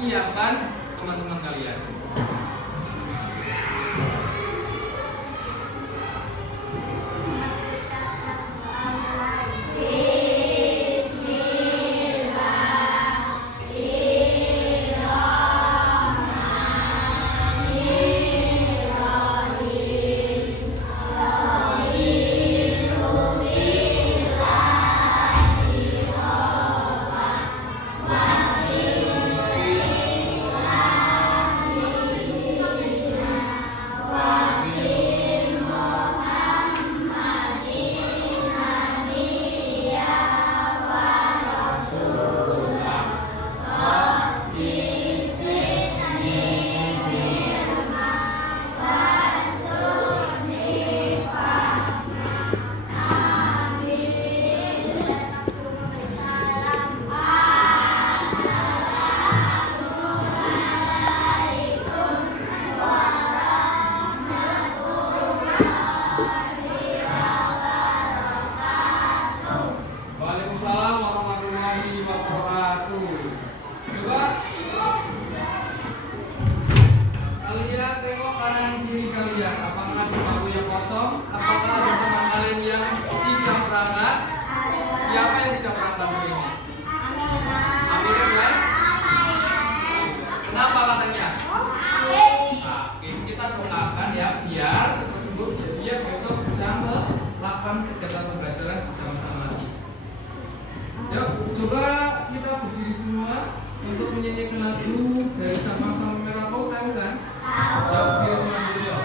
menyiapkan teman-teman kalian. Kegiatan pembelajaran bersama-sama lagi. Yuk, coba kita berdiri semua untuk menyanyikan lagu dari Sabang sampai Merauke, tahu kan? Yuk, berdiri semua dulu yuk.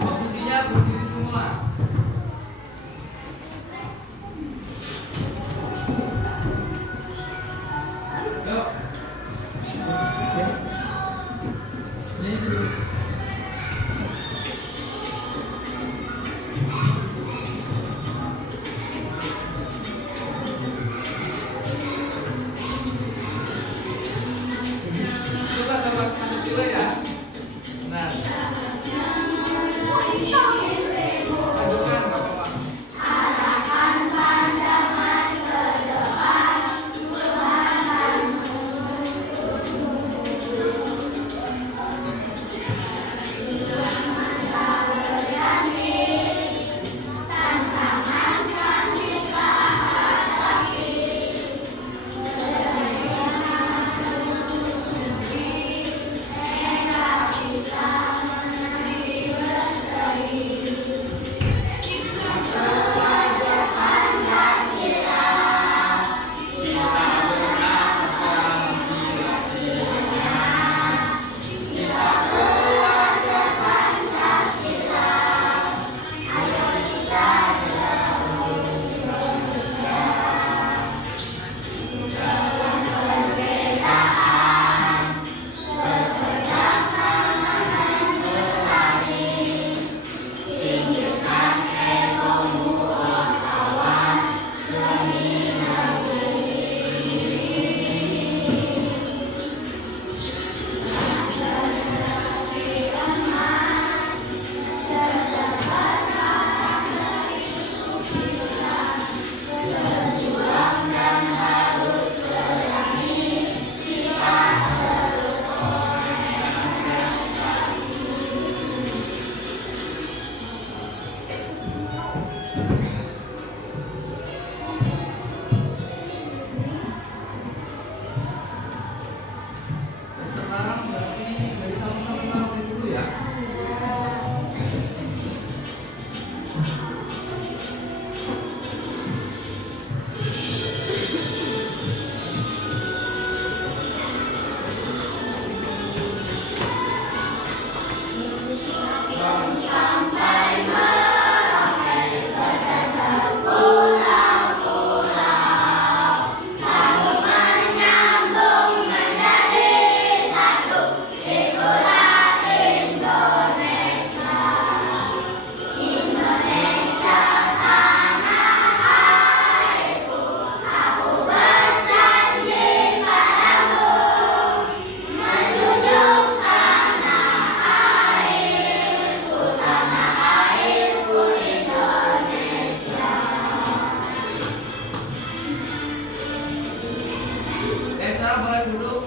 Posisinya berdiri semua. Yuk. Nyanyi dulu. Ya. Nah, lanjutkan Bapak. Arahkan pandangan ke depan, Tuhan masa berganti, tantangan kan kita hadapi. Boleh duduk.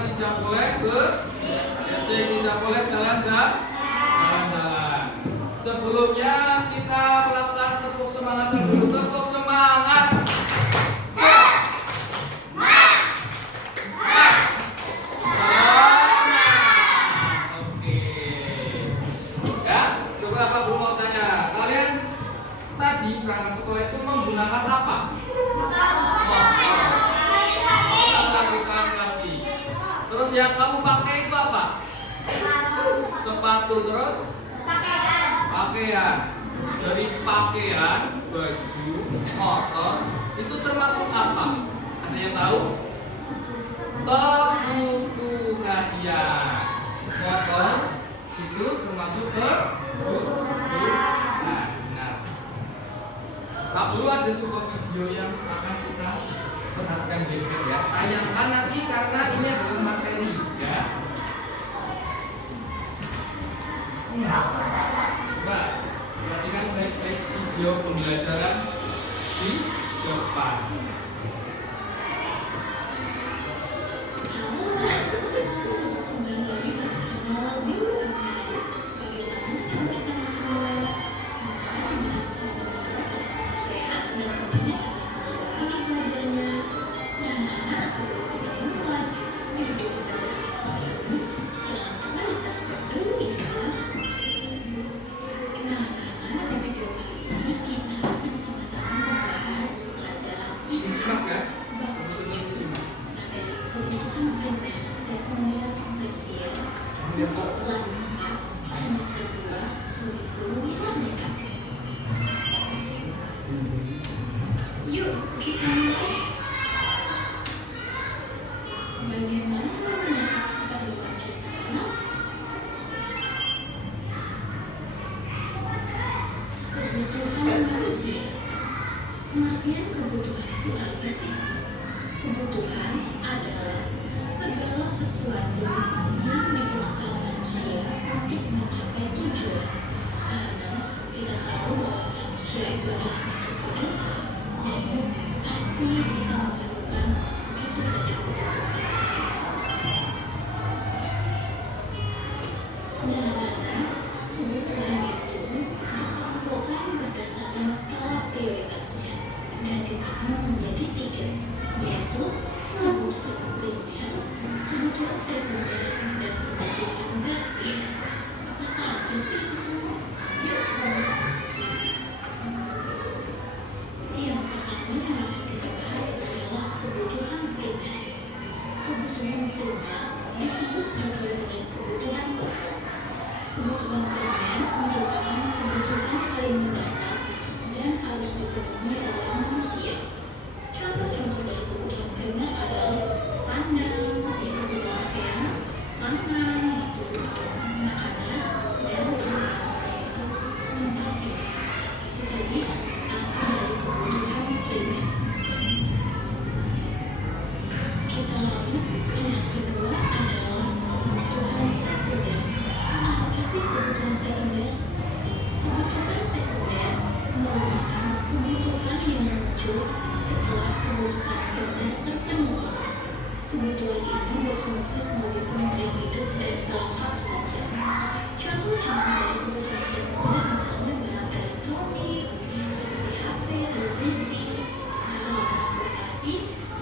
tidak boleh bergesing, tidak boleh jalan-jalan. Sebelumnya kita lakukan tepuk semangat dulu. Tepuk semangat. Oke. Ya, coba apa belum mau tanya? Kalian tadi berangkat sekolah itu menggunakan apa? Laki-laki. Terus yang kamu pakai itu apa? Sepatu. Terus pakaian. Dari pakaian, baju, motor itu termasuk apa? Ada yang tahu? Kebutuhan. Ya, motor itu termasuk kebutuhan. Nah, tak perlu ada sebuah video yang akan kita perhatikan baik-baik ya. Tayangkan nanti karena ini adalah materi ya. Coba perhatikan baik-baik video pembelajaran di depan. Pengertian kebutuhan itu apa sih? Kebutuhan adalah segala sesuatu yang dibutuhkan manusia untuk mencapai tujuan. Karena kita tahu bahwa manusia itu adalah makhluk hidup, jadi pasti kita memerlukan begitu banyak kebutuhan sehari-hari. Nah, kebutuhan itu dikelompokkan berdasarkan skala prioritasnya dan dibagi menjadi 3, yaitu kebutuhan primer, kebutuhan sekunder, dan kebutuhan tersier. Apa saja sih itu semua? Yuk kita bahas. Yang pertama yang akan kita bahas adalah kebutuhan primer. Kebutuhan primer disebut juga dengan kebutuhan pokok. Kebutuhan primer merupakan kebutuhan paling mendasar dan harus dipenuhi oleh manusia. Contoh-contoh dari kebutuhan primer adalah sandang, yaitu berupa pakaian, pangan, yaitu berupa makanan, dan tempat, yaitu tempat tinggal. Itu tadi arti dari kebutuhan primer. Kita lanjut, yang kedua adalah kebutuhan sekunder. Apa sih kebutuhan sekunder? Kebutuhan sekunder merupakan kebutuhan yang muncul setelah kebutuhan primer terpenuhi. Kebutuhan ini berfungsi sebagai penunjang hidup dan pelengkap saja. Contoh-contoh dari kebutuhan sekunder misalnya barang elektronik seperti HP, televisi, dan alat transportasi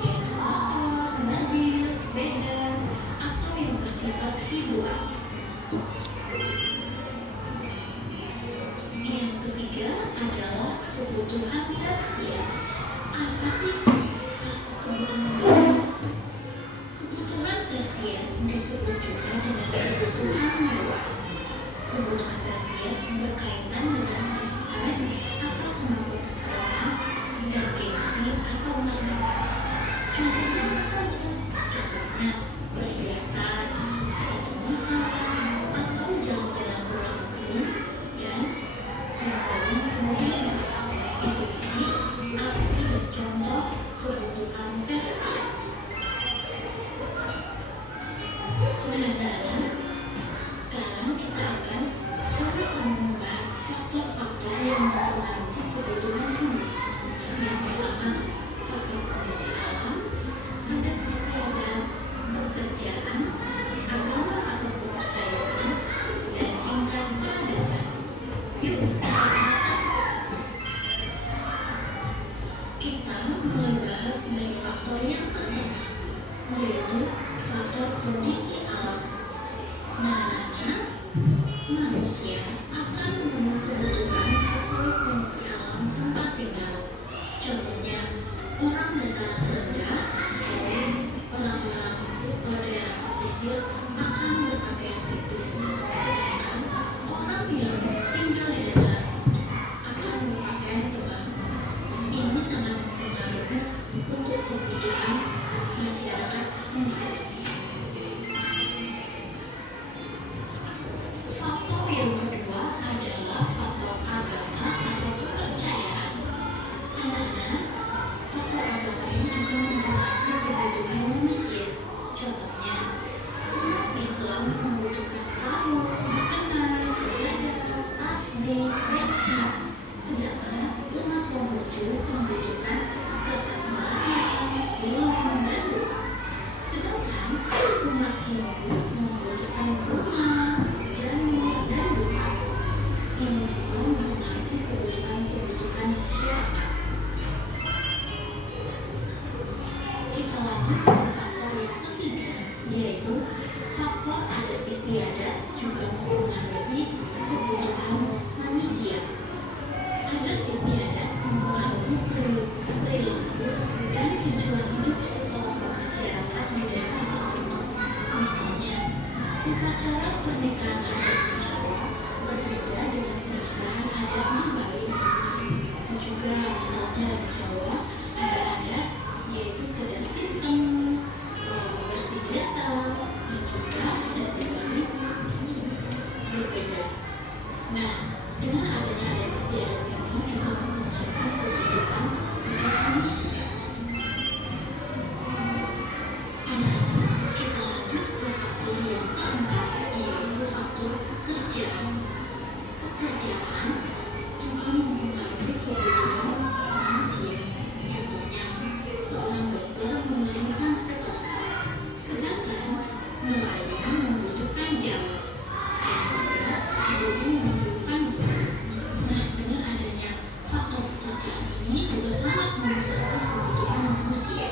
yaitu motor, mobil, sepeda, atau yang bersifat hiburan. Yang ketiga adalah kebutuhan tersier. Apa sih kebutuhan tersier? Kebutuhan tersier disebut juga dengan kebutuhan mewah. Kebutuhan tersier berkaitan dengan prestasi atau kemampuan seseorang dan gengsi atau martabat. Contohnya apa saja? Contohnya perhiasan, sepatu mahal, atau jalan-jalan luar negeri, dan mobil. Itu tadi arti dan contoh kebutuhan tersier. Nah, sekarang kita akan sama-sama membahas faktor-faktor yang mempengaruhi kebutuhan sendiri. Yang pertama, faktor kondisi alam, adat istiadat, pekerjaan, kondisi alam. Nah, manusia akan memenuhi kebutuhan sesuai kondisi alam tempat tinggal. Contohnya, orang dataran rendah atau orang-orang daerah pesisir akan berpakaian tipis, sedangkan orang yang tinggal di dataran tinggi akan berpakaian tebal. Ini sangat mempengaruhi untuk kebutuhan masyarakat sendiri. Faktor yang kedua adalah faktor agama atau kepercayaan. Anak-anak, faktor agama ini juga mempengaruhi kebutuhan manusia. Contohnya, umat Islam membutuhkan sarung, mukena, sajadah, tasbih, peci. Sedangkan umat Konghucu membutuhkan kertas sembahyang, lilin, dan doa. Sedangkan umat Hindu membutuhkan bunga, jamur, dan doa. Ini juga mempengaruhi kebutuhan masyarakat. Kita lanjut ke faktor yang ketiga, yaitu faktor adat istiadat juga mempengaruhi kebutuhan manusia. Adat istiadat mempengaruhi perilaku dan tujuan hidup sekelompok masyarakat di daerah tertentu. Misalnya, upacara pernikahan adat di Jawa berbeda dengan pernikahan adat di Bali. Dan juga misalnya di Jawa ada adat yaitu kedas hitam, bersih desa, dan juga adat di Bali berbeda. Nah, dengan adanya adat istiadat ini juga mempengaruhi kehidupan manusia. Anak-anak, kita lanjut ke faktor yang keempat, yaitu faktor pekerjaan. Pekerjaan juga mempengaruhi kebutuhan manusia. Contohnya, seorang dokter memerlukan stetoskop, sedangkan nelayan membutuhkan jam, dan juga guru membutuhkan guru. Nah, dengan adanya faktor pekerjaan ini juga sangat mempengaruhi kebutuhan manusia.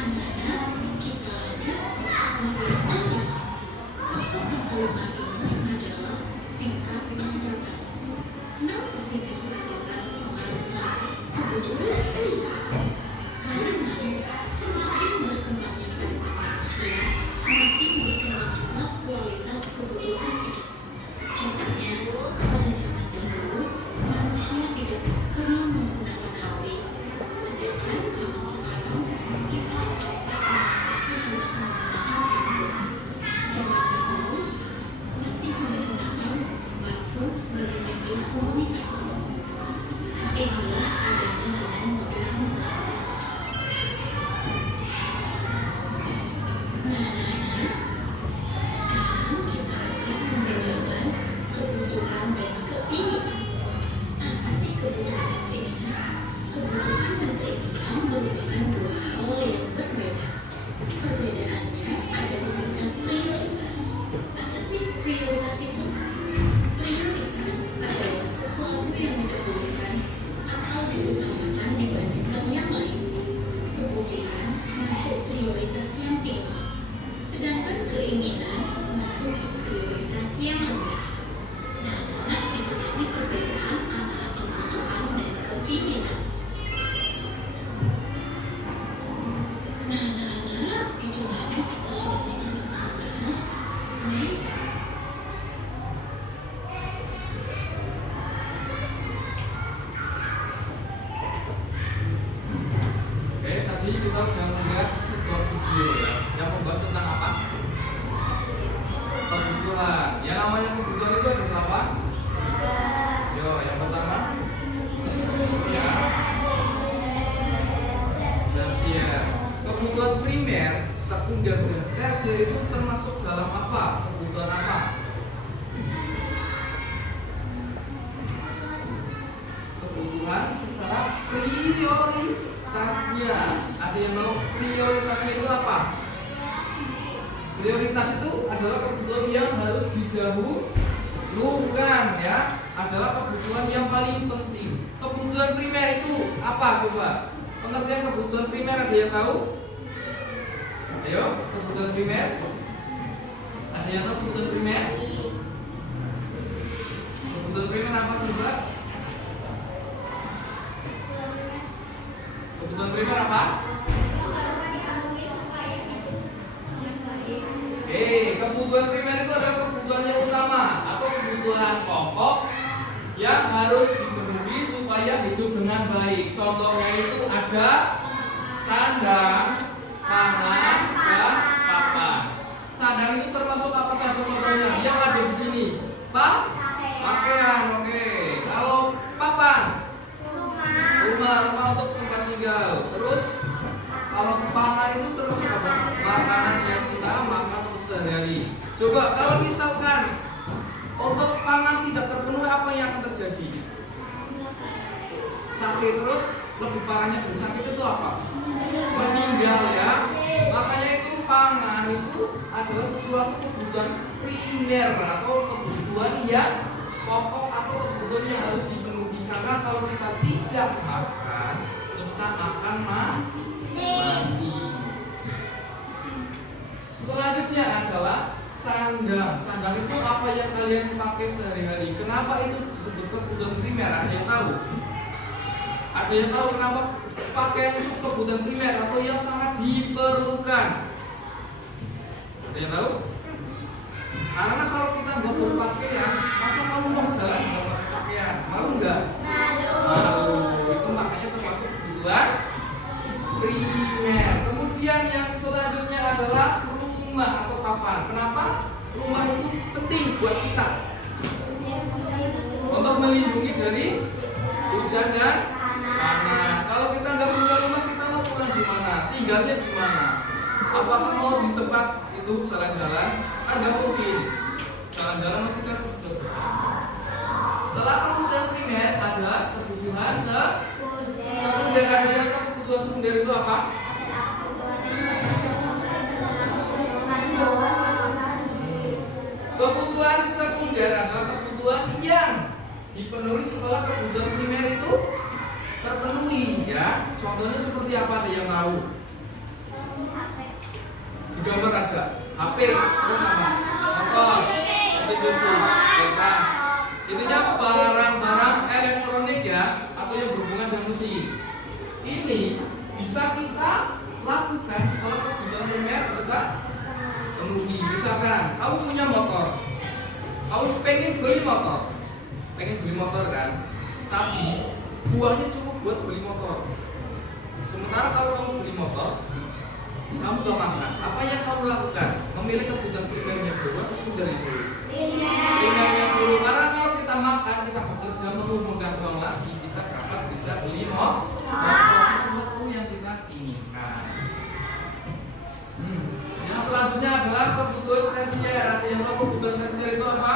Anak-anak, kita lanjut ke faktor yang kelima. Faktor yang kelima ini adalah tingkat peradaban. Kenapa tingkat peradaban mempengaruhi kebutuhan manusia? Karena semakin berkembangnya peradaban manusia, makin berkembang juga kualitas kebutuhan hidup. Contohnya, pada zaman dahulu, manusia tidak perlu menggunakan HP. Sedangkan zaman sekarang, kita masih harus menggunakan handphone. Zaman dahulu, masih menggunakan batu sebagai media komunikasi. Inilah adanya dengan modernisasi. Nah, sekarang kita akan membedakan kebutuhan dan keinginan. Apa sih kebutuhan dan keinginan? Kebutuhan dan keinginan merupakan dua hal yang berbeda. Perbedaannya ada di tingkat prioritas. Apa sih prioritas itu? Prioritas adalah sesuatu yang didahulukan atau diutamakan dibandingkan yang lain. Kebutuhan masuk prioritas yang tinggi, sedangkan keinginan masuk prioritas yang rendah. Nah, itu tadi perbedaan antara kebutuhan dan keinginan. Nah, itu tadi kita sudah sama-sama membahas. Nih, Oke, tadi kita udah melihat sebuah video ya, yang membahas tentang apa? Kebutuhan. Yang namanya kebutuhan itu ada berapa? Yo, yang pertama, ya, tersier. Kebutuhan primer, sekunder, dan tersier itu termasuk dalam apa? Kebutuhan apa? Kebutuhan secara prioritasnya. Ada yang tahu prioritasnya itu apa? Prioritas itu adalah kebutuhan yang harus didahulukan, ya. Adalah kebutuhan yang paling penting. Kebutuhan primer itu apa coba? Pengertian kebutuhan primer ada yang tahu? Ayo, kebutuhan primer. Ada yang tahu kebutuhan primer? Kebutuhan primer apa coba? Kebutuhan primer apa? Kebutuhan primer itu adalah kebutuhan yang utama atau kebutuhan pokok yang harus dipenuhi supaya hidup dengan baik. Contohnya itu ada sandang, pangan, dan papan. Sandang itu termasuk apa saja contohnya? Yang ada di sini, pakaian. Oke. Kalau papan, rumah untuk tempat tinggal. Terus kalau pangan itu termasuk apa? Makanan yang kita makan untuk sehari-hari. Coba kalau misalkan untuk pangan tidak terpenuhi, apa yang akan terjadi? Sakit. Terus lebih parahnya dari sakit itu apa? Meninggal ya. Makanya itu pangan itu adalah sesuatu kebutuhan primer atau kebutuhan yang pokok atau kebutuhan yang harus dipenuhi. Karena kalau kita tidak makan, kita akan mati. Selanjutnya adalah sandang. Sandang itu apa yang kalian pakai sehari-hari? Kenapa itu disebut kebutuhan primer? Ada yang tahu? Ada yang tahu kenapa pakaian itu kebutuhan primer atau yang sangat diperlukan? Ada yang tahu? Karena kalau kita nggak berpakaian, masa kamu mau jalan nggak pakai pakaian? Malu nggak? Malu. Itu makanya termasuk kebutuhan primer. Kemudian yang selanjutnya adalah rumah atau papan. Kenapa? Rumah itu penting buat kita untuk melindungi dari hujan dan panas. Kalau kita nggak punya rumah, kita mau pulang di mana? Tinggalnya di mana? Apakah mau di tempat itu jalan-jalan? Kan nggak mungkin. Jalan-jalan nanti kan setelah kebutuhan primer ada kebutuhan sekunder. Ada yang kebutuhan sekunder itu apa? Kebutuhan sekunder adalah kebutuhan yang dipenuhi setelah kebutuhan primer itu terpenuhi ya. Contohnya seperti apa, ada yang tahu? Di gambar ada HP, terus apa? Motor, mesin cuci, kulkas. Intinya barang-barang elektronik ya, atau yang berhubungan dengan mesin. Ini bisa kita lakukan setelah kebutuhan primer kita penuhi. Misalkan kamu punya motor, kamu pengen beli motor kan, tapi uangnya cukup buat beli motor. Sementara kalau kamu beli motor, kamu gak makan, apa yang kamu lakukan? Memilih kebutuhan primernya dulu atau sekundernya dulu? Primernya dulu. Karena kalau kita makan, kita bekerja mengumpulkan uang lagi, kita dapat bisa beli motor sesuatu yang kita inginkan. Yang selanjutnya adalah kebutuhan tersier. Ada yang tahu kebutuhan tersier itu apa?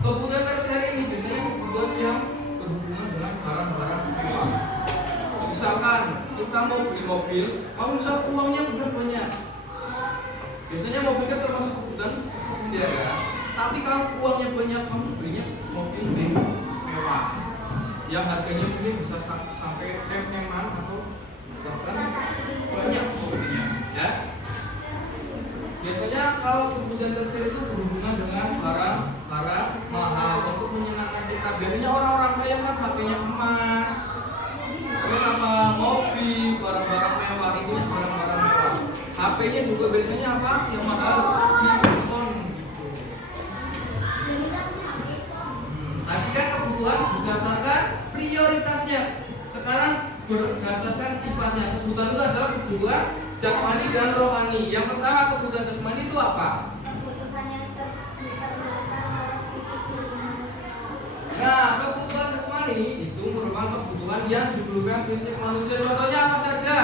Kebutuhan tersier ini biasanya kebutuhan yang berhubungan dengan barang-barang mewah. Misalkan kita mau beli mobil, kamu misal uangnya bukan banyak. Biasanya mobil kan termasuk kebutuhan sekunder ya. Tapi kalau uangnya banyak, kamu belinya mobil mewah yang harganya mungkin bisa sampai tem-teman atau bahkan banyak mobilnya ya. Biasanya kalau kebutuhan tersier itu berhubungan dengan barang-barang mahal untuk menyenangkan kita. Biasanya orang-orang kaya kan pakainya emas, terus apa, mobil, barang-barang mewah. Ini barang-barang mewah. HP-nya juga biasanya apa? Yang mahal, iPhone gitu. Tadi kan kebutuhan berdasarkan prioritasnya. Sekarang berdasarkan sifatnya. Kebutuhan itu adalah kebutuhan jasmani dan rohani. Yang pertama, kebutuhan jasmani itu apa? Nah, kebutuhan jasmani itu merupakan kebutuhan yang diperlukan fisik manusia. Contohnya apa saja?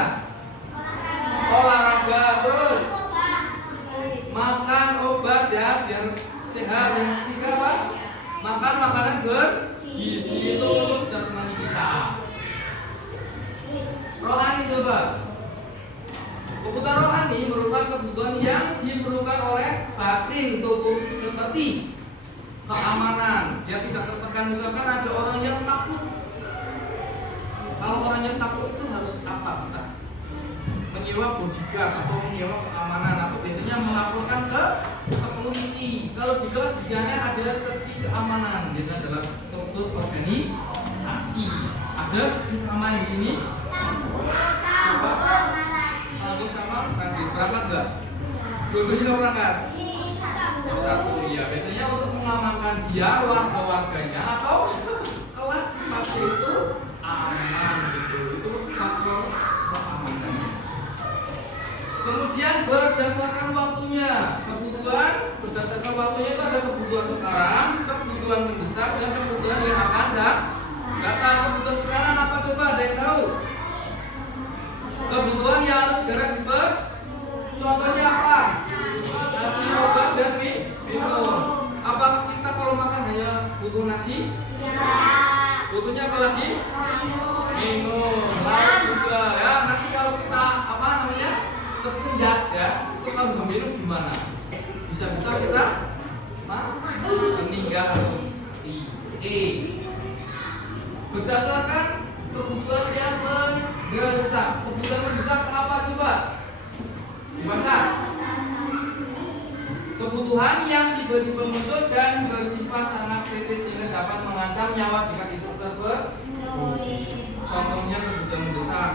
Olahraga, terus makan, obat ya, biar sehat. Yang ketiga apa? Makan makanan bergizi. Itu untuk jasmani kita. Rohani coba. Kebutuhan rohani merupakan kebutuhan yang diperlukan oleh batin tubuh seperti keamanan, dia tidak tertekan. Misalkan ada orang yang takut. Kalau orang yang takut itu harus apa kita? Menyewa bodyguard atau menyewa keamanan, atau biasanya melaporkan ke security. Kalau di kelas biasanya ada seksi keamanan, biasanya adalah struktur organisasi. Ada seksi keamanan di sini. Coba untuk sama Radit berangkat nggak? Dua-duanya berangkat. Satu ya, biasanya untuk mengamankan dia, warga-warganya atau kelas IPA itu aman gitu. Itu faktor keamanannya. Kemudian berdasarkan waktunya, kebutuhan berdasarkan waktunya itu ada kebutuhan sekarang, kebutuhan mendesak, dan kebutuhan yang akan datang. Kebutuhan sekarang apa coba? Ada yang tahu? Kebutuhan yang harus segera diper. Contohnya apa? Nasi, obat, dan minum. Apakah kita kalau makan hanya butuh nasi? Butuhnya apa lagi? Minum. Lalu juga ya. Nanti kalau kita kesendat ya, itu kalau nggak minum gimana? Bisa-bisa kita meninggal atau mati. Berdasarkan kebutuhan yang mendesak. Kebutuhan mendesak apa coba? Dibaca. Kebutuhan yang tiba-tiba muncul dan bersifat sangat kritis sehingga dapat mengancam nyawa jika itu terpenuhi. Contohnya kebutuhan mendesak.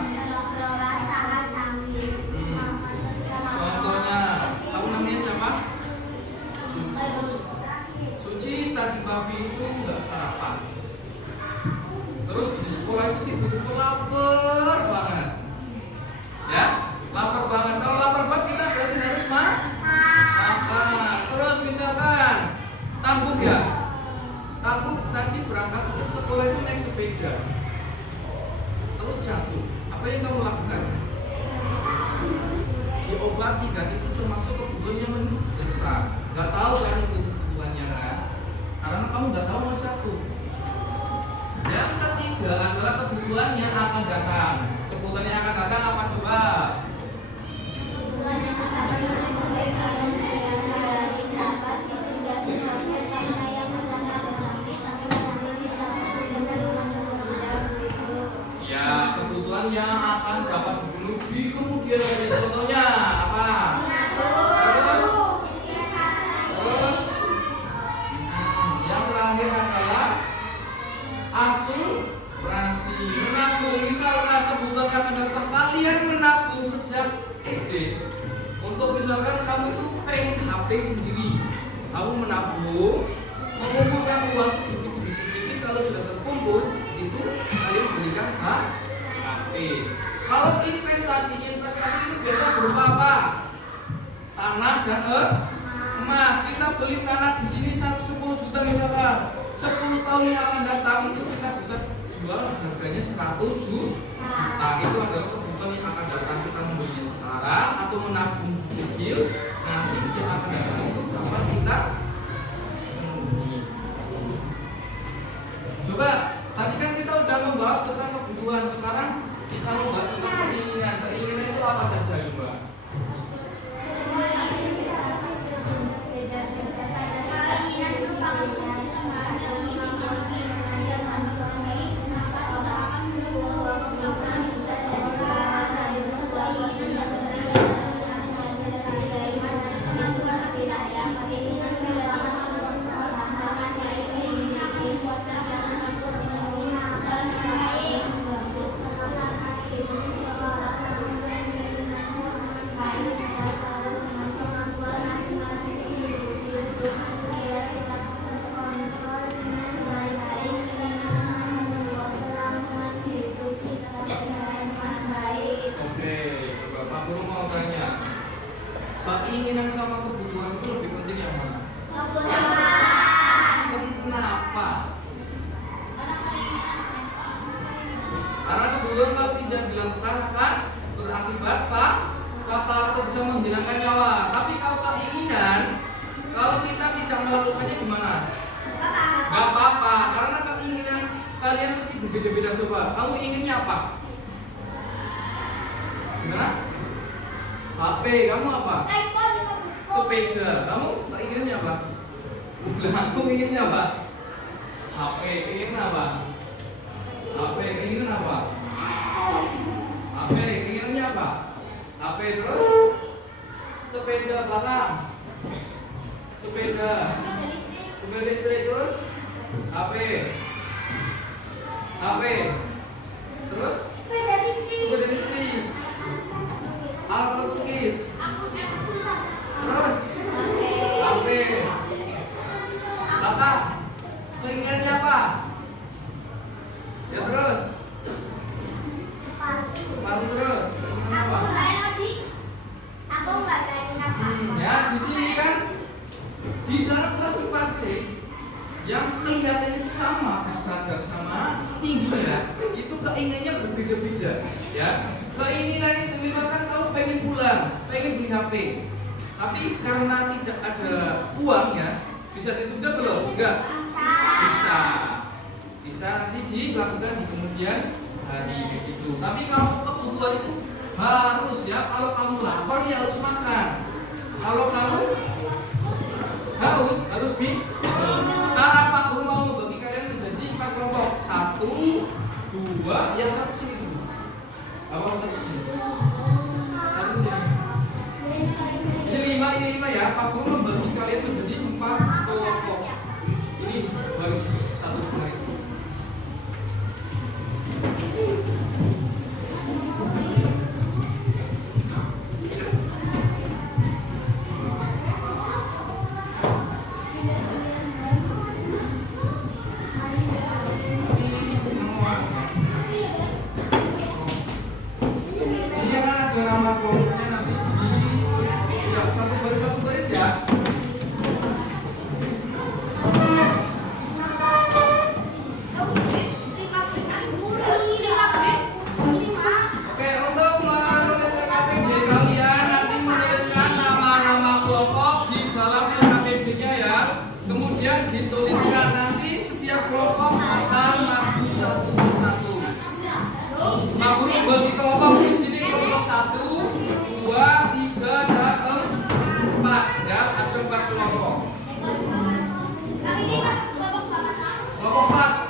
Contohnya, kamu namanya siapa? Suci. Suci tadi pagi itu nggak sarapan. Terus di sekolah itu tiba-tiba lapar banget. Ya, lapar banget. Kalau lapar banget kita berarti harus makan. Terus misalkan tangguh ya, tangguh tadi berangkat ke sekolah itu naik sepeda. Terus jatuh. Apa yang kamu lakukan? Diobati kan, itu termasuk kebutuhan yang mendesak. Gak tahu kan itu kebutuhannya kan? Karena kamu gak tahu mau jatuh. Yang ketiga adalah kebutuhan yang akan datang. Kebutuhan yang akan datang apa coba? Ya, kebutuhan yang akan dapat dulu di kemudian hari. Contohnya apa? Terus yang terakhir adalah asuransi, menabung. Misalkan kebutuhan yang akan datang, kalian menabung sejak SD. Untuk misalkan kamu itu pengen HP sendiri, kamu menabung, mengumpulkan uang sedikit demi sedikit. Kalau sudah terkumpul, itu kalian belikan HP. Kalau investasi itu biasa berupa apa? Tanah dan emas. Kita beli tanah di sini 10 juta misalkan. 10 tahun yang akan datang itu kita bisa jual harganya 100 juta. Itu adalah kebutuhan yang akan datang. Kita membelinya sekarang atau menabung kecil. Nanti yang akan datang itu dapat kita penuhi. Coba, tadi kan kita udah membahas tentang kebutuhan. Sekarang kita membahas tentang keinginan. Keinginan itu apa saja coba? Keinginan sama kebutuhan itu lebih penting yang mana? Kenapa? Karena kebutuhan kalau tidak dilakukan akan berakibat fatal atau bisa menghilangkan nyawa. Tapi kalau keinginan, kalau kita tidak melakukannya gimana? Gak apa-apa, karena keinginan kalian pasti berbeda-beda. Coba, kamu inginnya apa? Gimana? HP, kamu apa? Sepeda. Kamu inginnya apa? Belakang inginnya apa? HP. Ingin apa? HP. Ingin apa? HP. Inginnya apa? HP terus sepeda belakang. Sepeda listrik terus HP. HP. Terus sepeda listrik. Alat pelukis. Terus HP. Apa? Penginginnya apa? Ya terus. Sepatu terus. Penginginnya apa? Ya di sini kan di dalam kelas 4C yang kelihatannya sama besar dan sama tingginya itu keinginannya berbeda-beda ya. Keinginan itu misalkan kamu pengen pulang, pengen beli HP, tapi karena tidak ada uangnya, bisa ditunda belum? Enggak. Bisa nanti dilakukan di kemudian hari begitu. Tapi kalau kebutuhan itu harus ya, kalau kamu lapar ya harus makan. Kalau kamu harus nih. Sekarang Pak Guru mau membagi kalian menjadi 4 kelompok. 1, 2, ya satu sini dulu. Apa satu sini? Satu sini. Ini 5 ya. Pak Guru membagi kalian menjadi 4 kelompok. Ini baris satu baris. Dituliskan nanti setiap kelompok akan maju satu persatu. Pak Guru bagi kelompok di sini kelompok 1, 2, 3 dan 4 ya, ada 4 kelompok. Kelompok 4.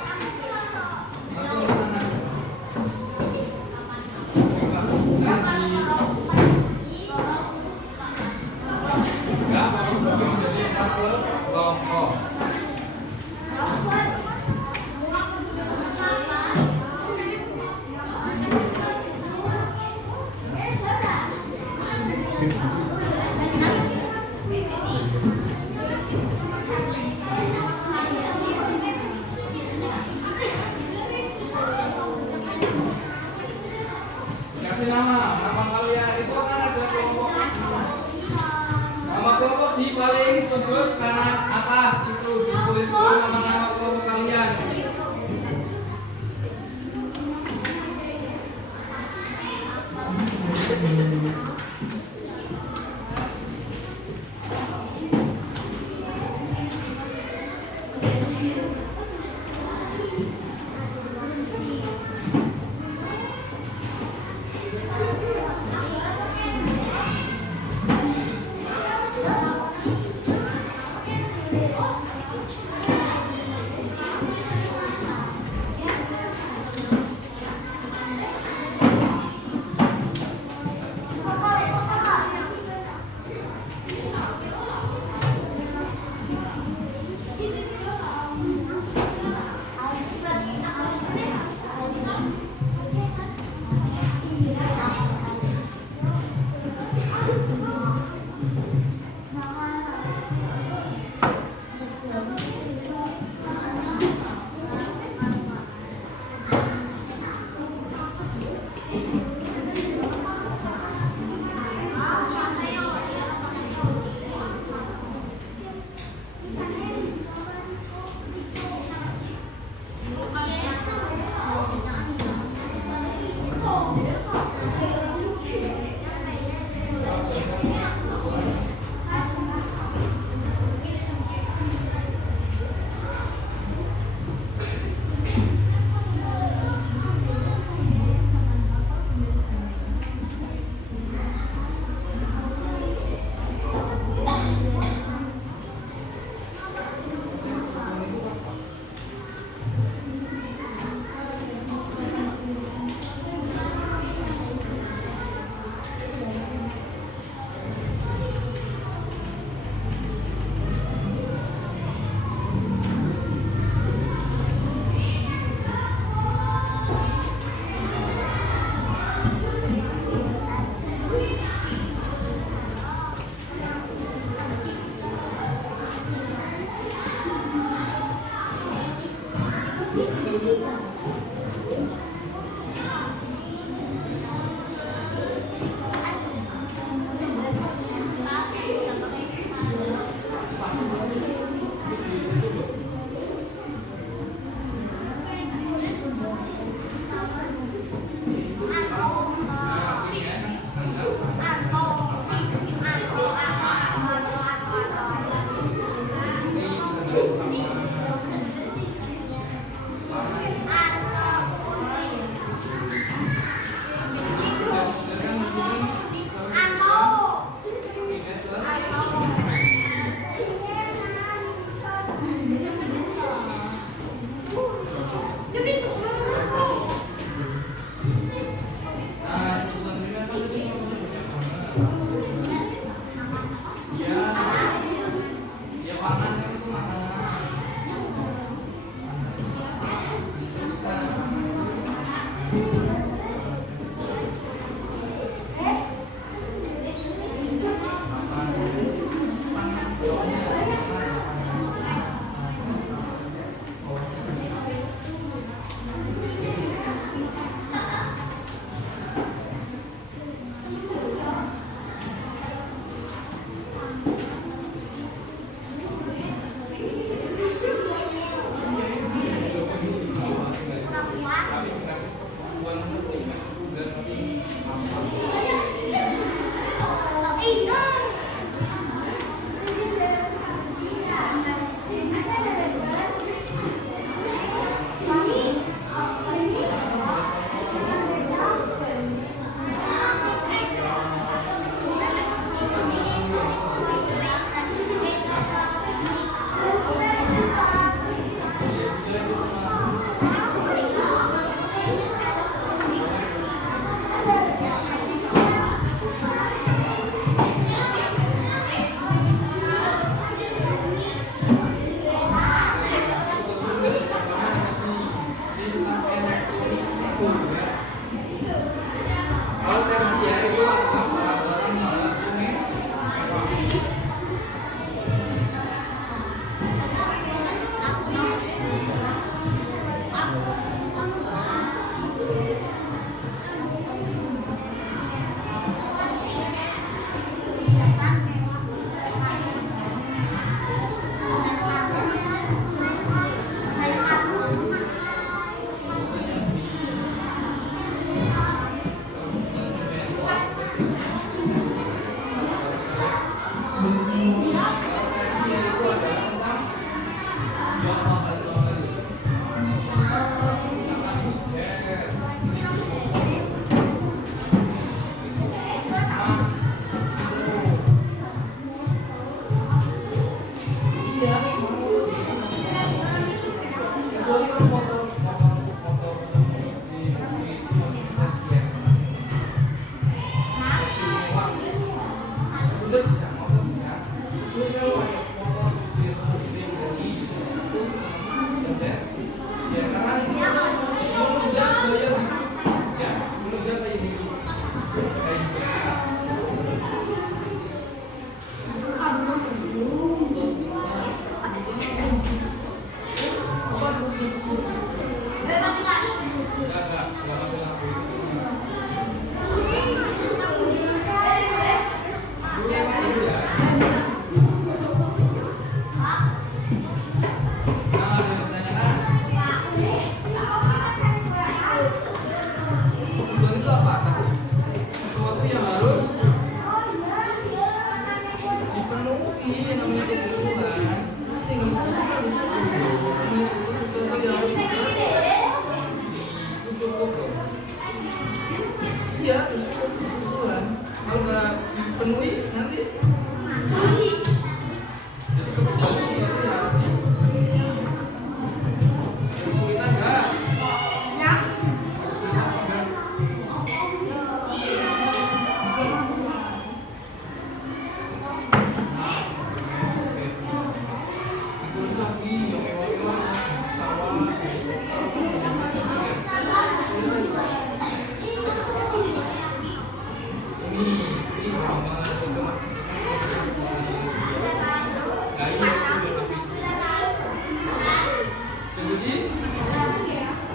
Cukup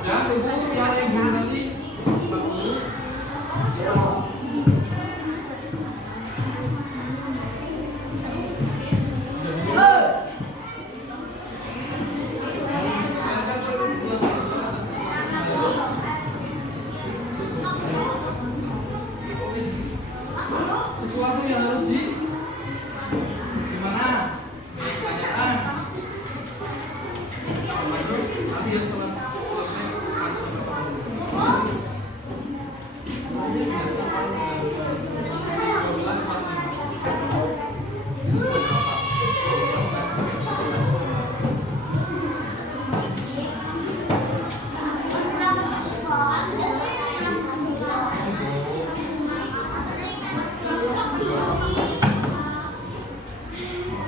Ya, ibu suara yang dulu nanti. Pak Guru. Sesuatu yang harus gimana? Pertanyaan. Nanti ya selesai.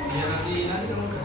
Ya nanti kamu udah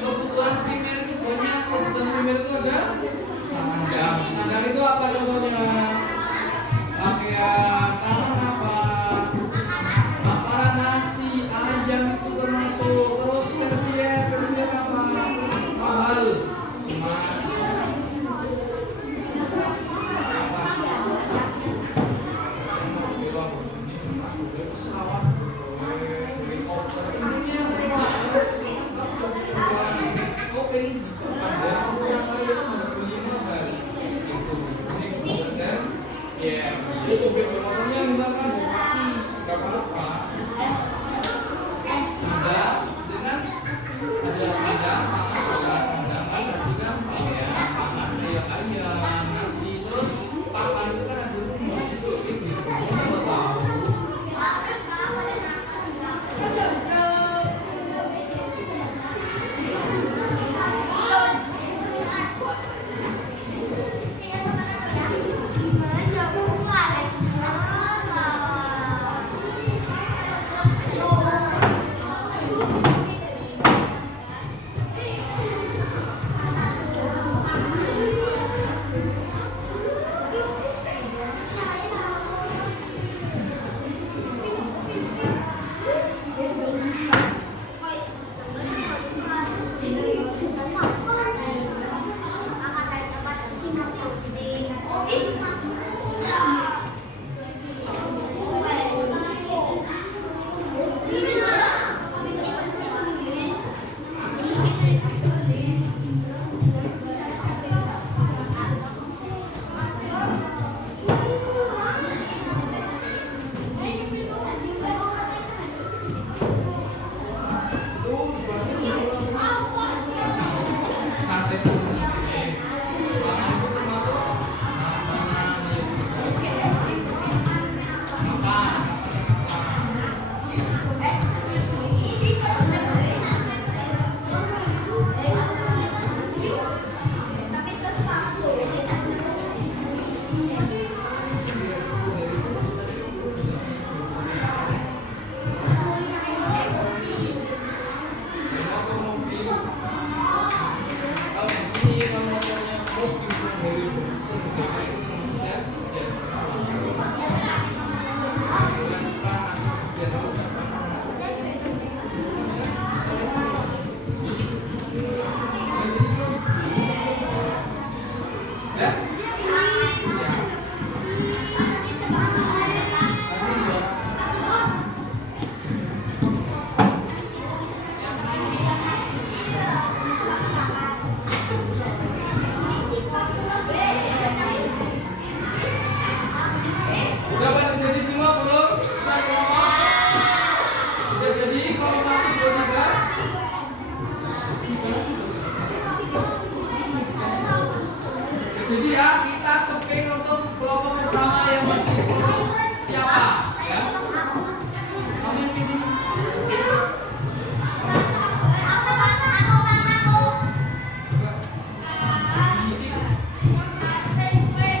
kebutuhan primer itu banyak. Kebutuhan primer itu ada sandang. Sandang itu apa contohnya? Pakaian, apa? Makanan nasi, ayam itu termasuk. Terus tersier apa? Mahal. Emas. Pesawat, helikopter, ini yang misalkan bupati nggak apa-apa, sudah dengan ada sandang, berarti kan pangan kayak ayam, nasi, terus papan itu kan ada rumah itu gitu, bisa tahu. Jadi ya kita seping untuk kelompok pertama yang berdiri siapa? Ya. Kamu yang di sini. Ini.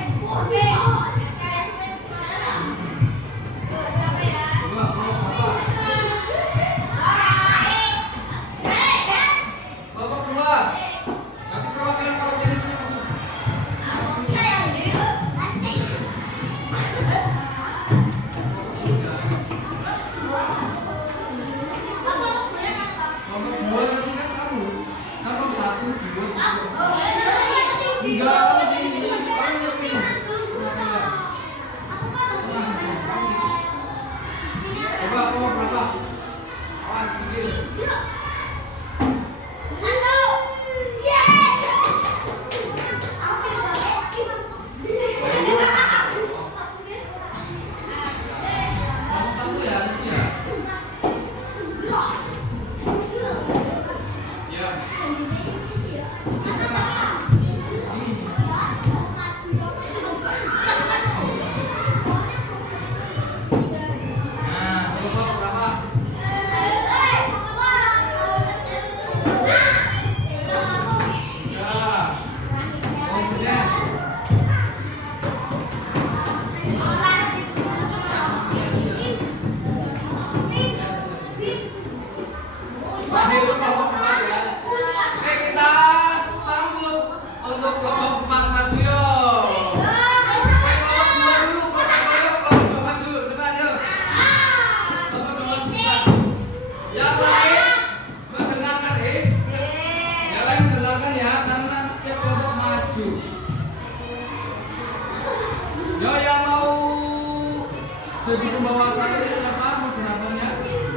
Jadi pembawa acara ini siapa moderatornya?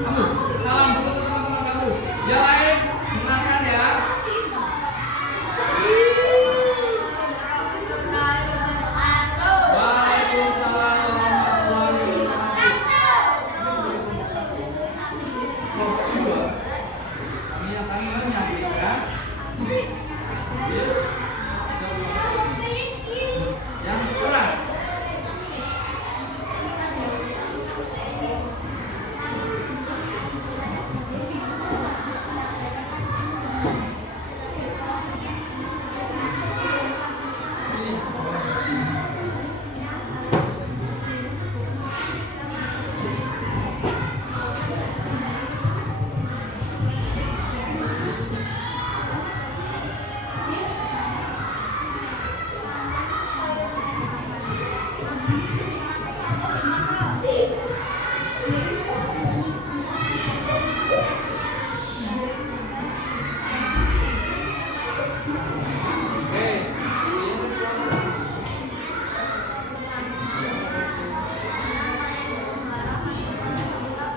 Kamu. Salam dulu ke teman-teman kamu. Yang lain dengarkan ya. Waalaikumsalam warahmatullahi wabarakatuh. Oh, kedua, kami akan menyampaikan yang keras.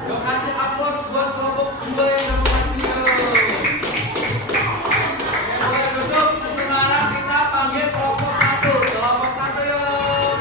Yuk kasih aplaus buat kelompok 2 yang dapat video. Boleh duduk. Sekarang kita panggil kelompok 1. Kelompok 1 yuk.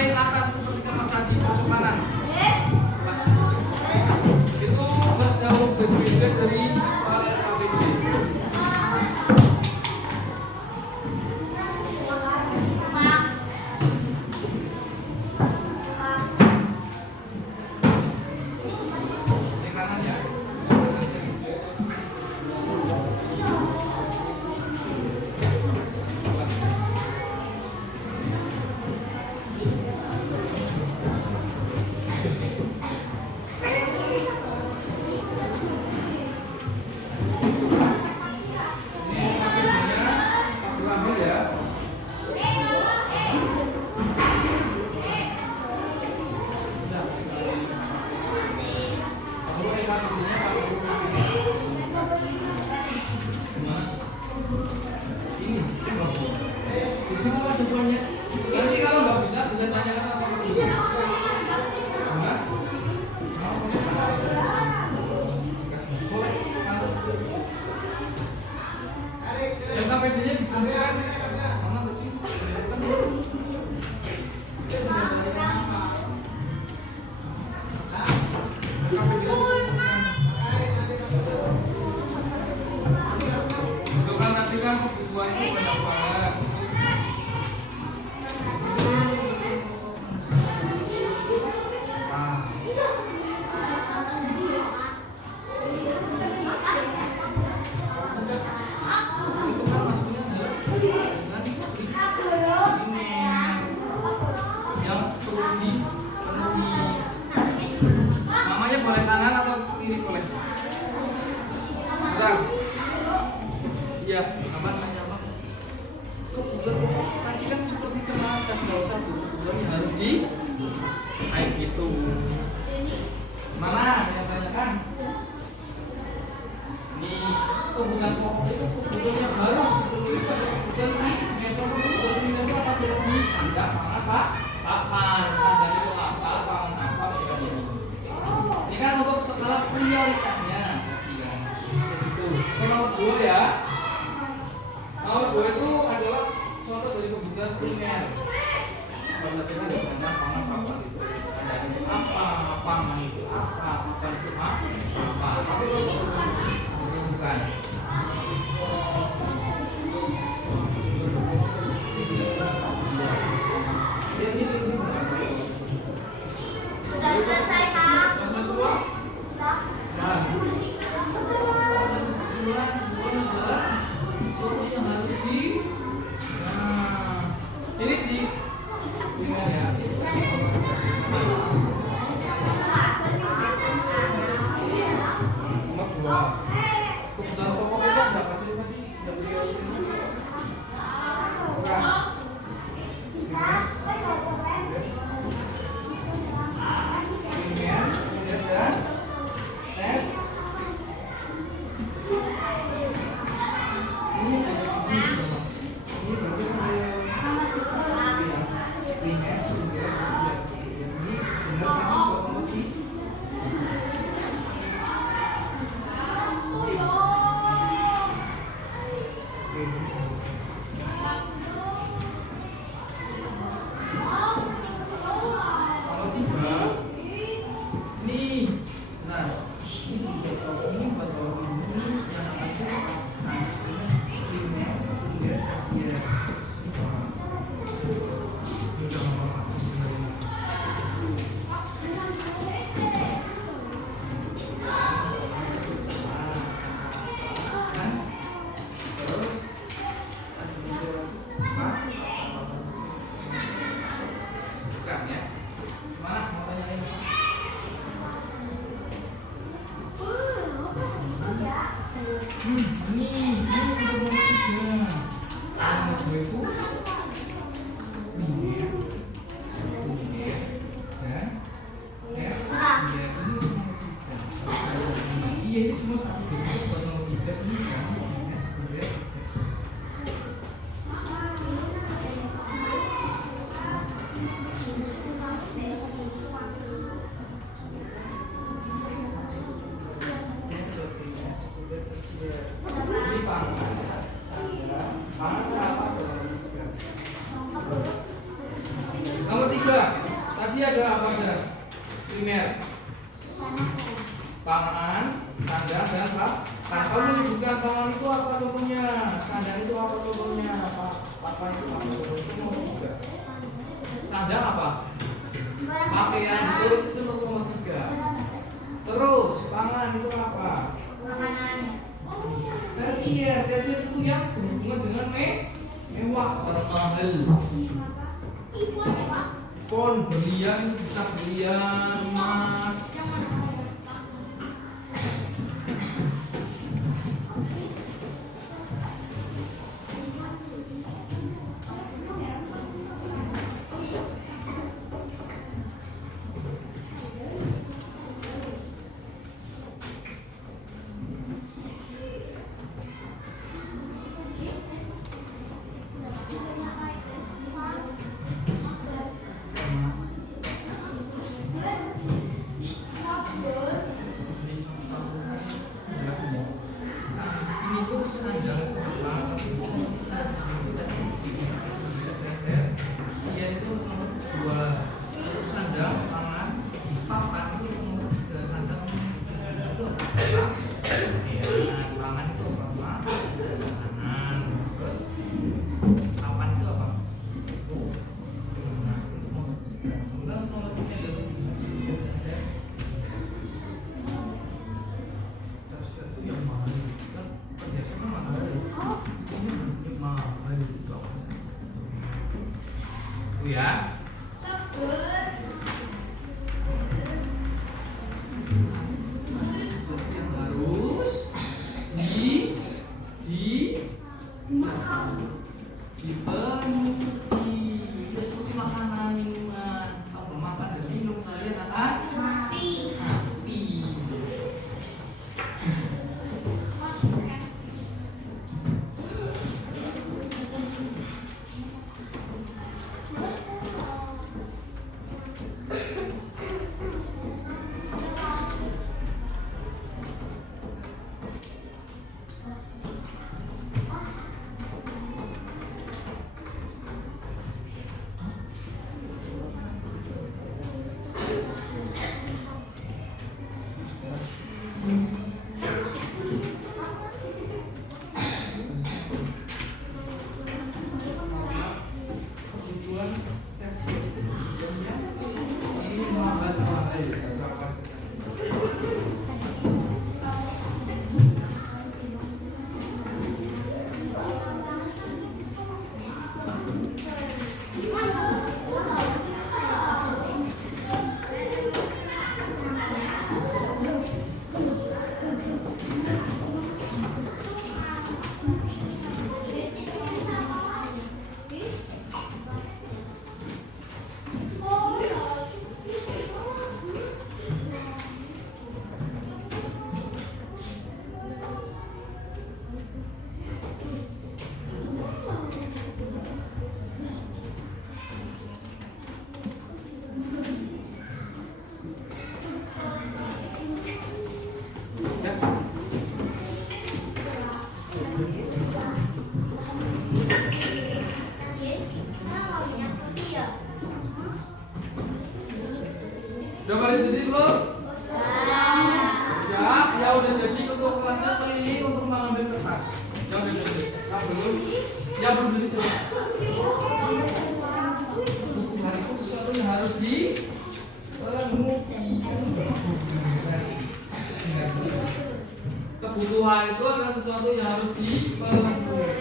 paling atas seperti kamar tadi pojok kanan. Pas. Itu nggak jauh berbeda dari soal LKPD. Yang kanan ya. Ini LKPD-nya aku ambil ya. Sudah, aku LKPD-nya pakai ini. Di sini ada banyak. Nanti kalau nggak bisa tanya ke sama guru. Nah, LKPD-nya dikumpulkan sama kecil. Itu kan nanti kan bukuannya banyak banget. Itu kan maksudnya adalah nanti ini yang penuhi. Namanya boleh kanan atau kiri boleh? Bentar. Iya, aman. Tadi kan seperti kemarin nggak usah bukunya harus di kayak gitu. Mana yang tanyakan? Nih, kebutuhan pokok itu kebutuhan yang harus kebutuhan di metode kebutuhan itu apa jadi sandal apa? Papan, sandal itu apa? Papan apa? Ini kan untuk skala prioritasnya. Itu. Nomor 2 ya. Nomor 2 itu adalah contoh dari kebutuhan primer. Kalau tadi kan dengan pangan papan itu sandal itu apa? Pangan itu apa? Papan itu apa? Tapi kalau bukan. Sudah selesai, Pak. Sudah selesai semua? Nah, yang harus di. Nah, ini di. Ya. Nomor 2. Kebutuhan Sandang apa? Pakaian. Terus itu 0,3. Terus pangan itu apa? Tersier. Tersier itu yang berhubungan dengan mewah atau mahal. Pon, berlian, kita berlian, emas. Ya. Harus dipenuhi. Itu seperti makanan, minuman. Kalau makan dan minum kalian akan mati. Sudah pada jadi belum? Ya udah jadi untuk kelasnya kali ini untuk mengambil kertas. Ya udah jadi. Nah, belum? Ya belum jadi sudah. Buku hari itu sesuatu yang harus dipenuhi. Kebutuhan itu adalah sesuatu yang harus dipenuhi.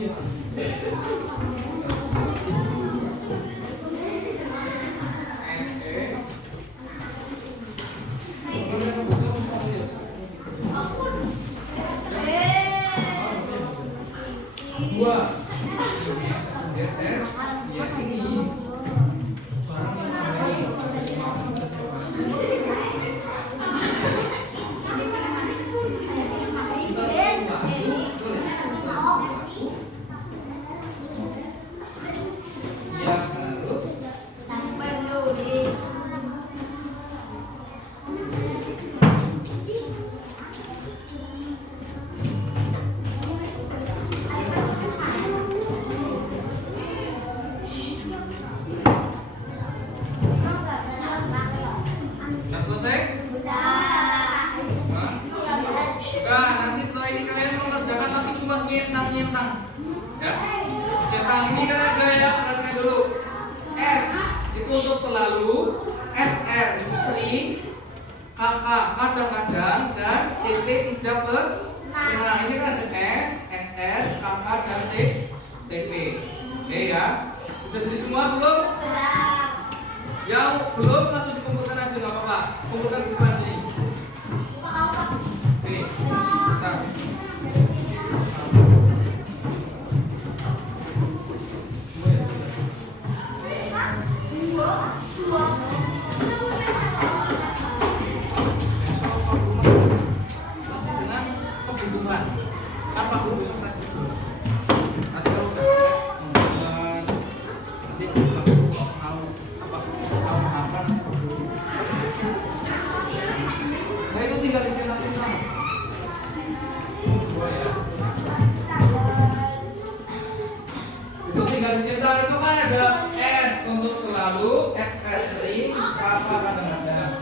ya. Dua geser ya ini barang yang ada di nyentang ya. Centang ini kan ada ya, perhatikan dulu. S itu untuk selalu, SR itu sering, KK kadang-kadang, dan TP tidak berulang. Ini kan ada S, SR, KK dan TP. Oke ya. Sudah jadi semua belum? Yang belum langsung dikumpulkan aja nggak apa-apa. Kumpulkan di depan sini. Oke, bentar. Itu kan ada S untuk selalu, SR sering, apa kadang-kadang.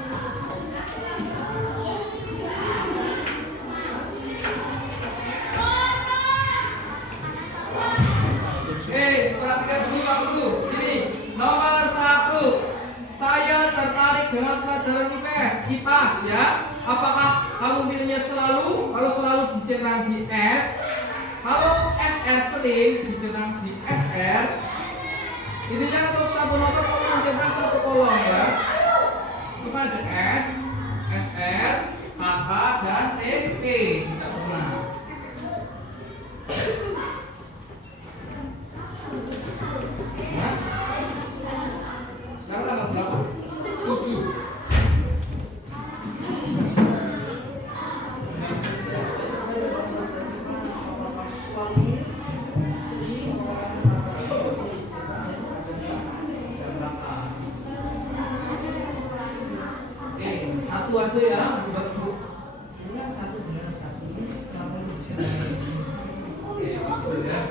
Perhatikan dulu Pak Guru. Sini, nomor 1. Saya tertarik dengan pelajaran IPAS ya. Apakah kamu pilihnya selalu? Kalau selalu dicenang di S. Kalau SR sering dicenang di SR. Intinya untuk satu nomor kamu mencetak satu kolom ya. Itu kan ada S, SR, KK dan TP. Tidak pernah. Nah, sekarang tanggal berapa? 7. Satu aja ya, bukan cukup. Benar satu, benar satu. Kamu bisa. Oke, gitu ya.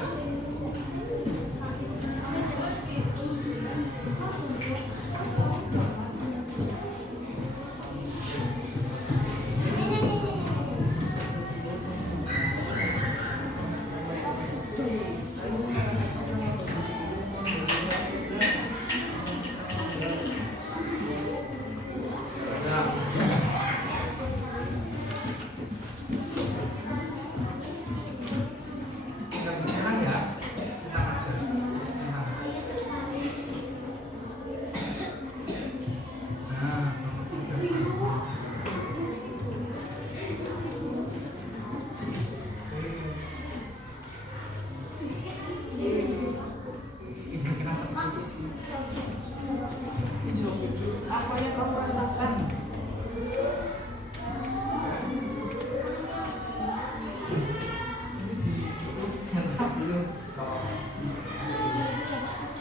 Apa yang kamu rasakan?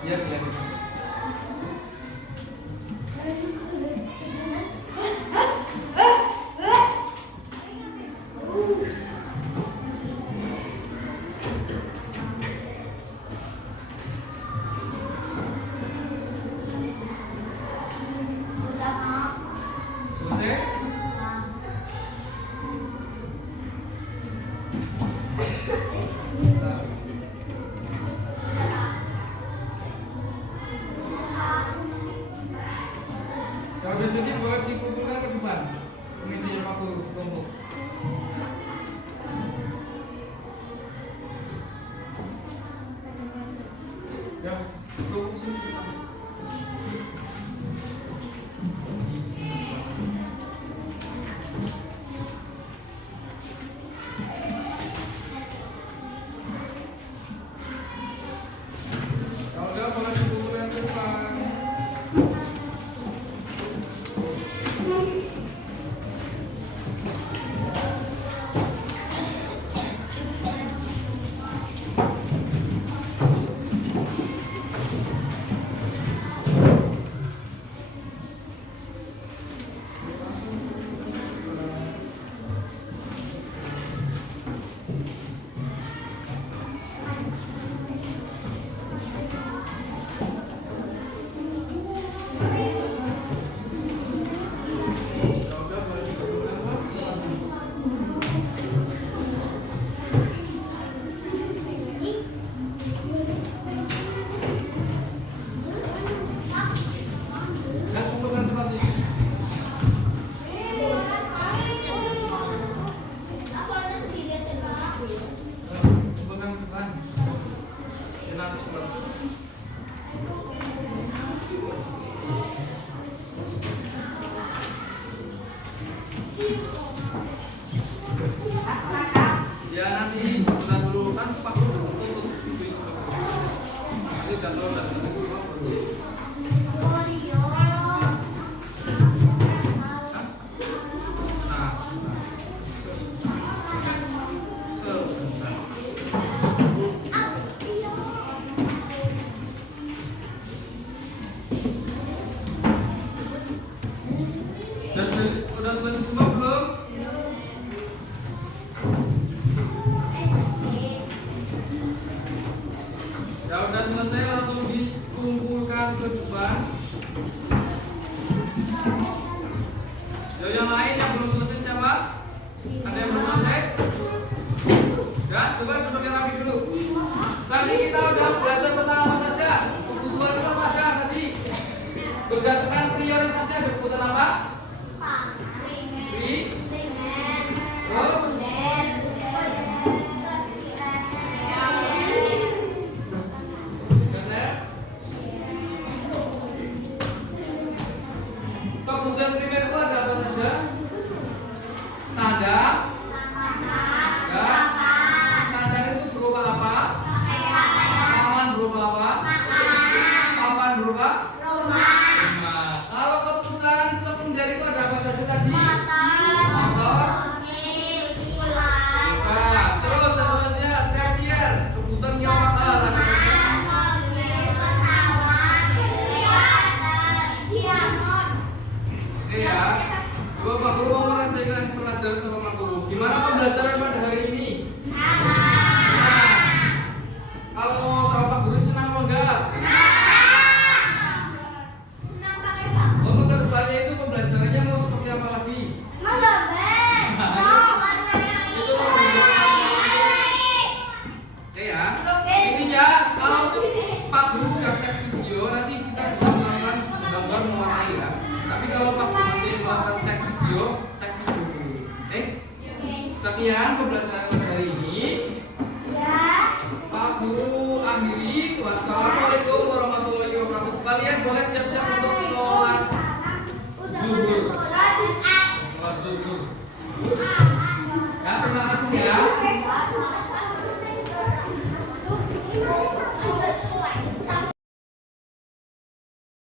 Ya, kelihatan. Kalau udah jadi boleh dikumpulkan ke depan. Mejanya Pak Guru tumpuk. Sudah selesai semua belum? Ya udah selesai, langsung dikumpulkan ke depan. Ya, yang lain yang belum selesai siapa? Ada yang belum selesai? Ya, coba duduknya rapi dulu. Tadi kita udah belajar tentang apa saja? Kebutuhan itu apa saja tadi? Berdasarkan prioritasnya kebutuhan apa? Terus? Kebutuhan primer itu ada apa saja? Sandang. Ya. Sandang itu berupa apa? Papan berupa apa? Papan berupa? Rumah. Kalau kebutuhan sekunder itu ada apa saja tadi? Motor. Nah, terus selanjutnya tersier, kebutuhan yang mahal. Ya, coba Pak Guru mau merefleksikan pelajaran sama Pak Guru. Gimana pembelajaran pada hari ini? Nah, kalau sama Pak Guru senang apa enggak? Untuk kedepannya itu pembelajarannya mau seperti apa lagi? Itu oke ya. Intinya kalau untuk Pak Guru praktek video nanti kita bisa melakukan gambar mewarnai ya. Tapi kalau Pak Guru masih melakukan tag video dulu. Sekian pembelajaran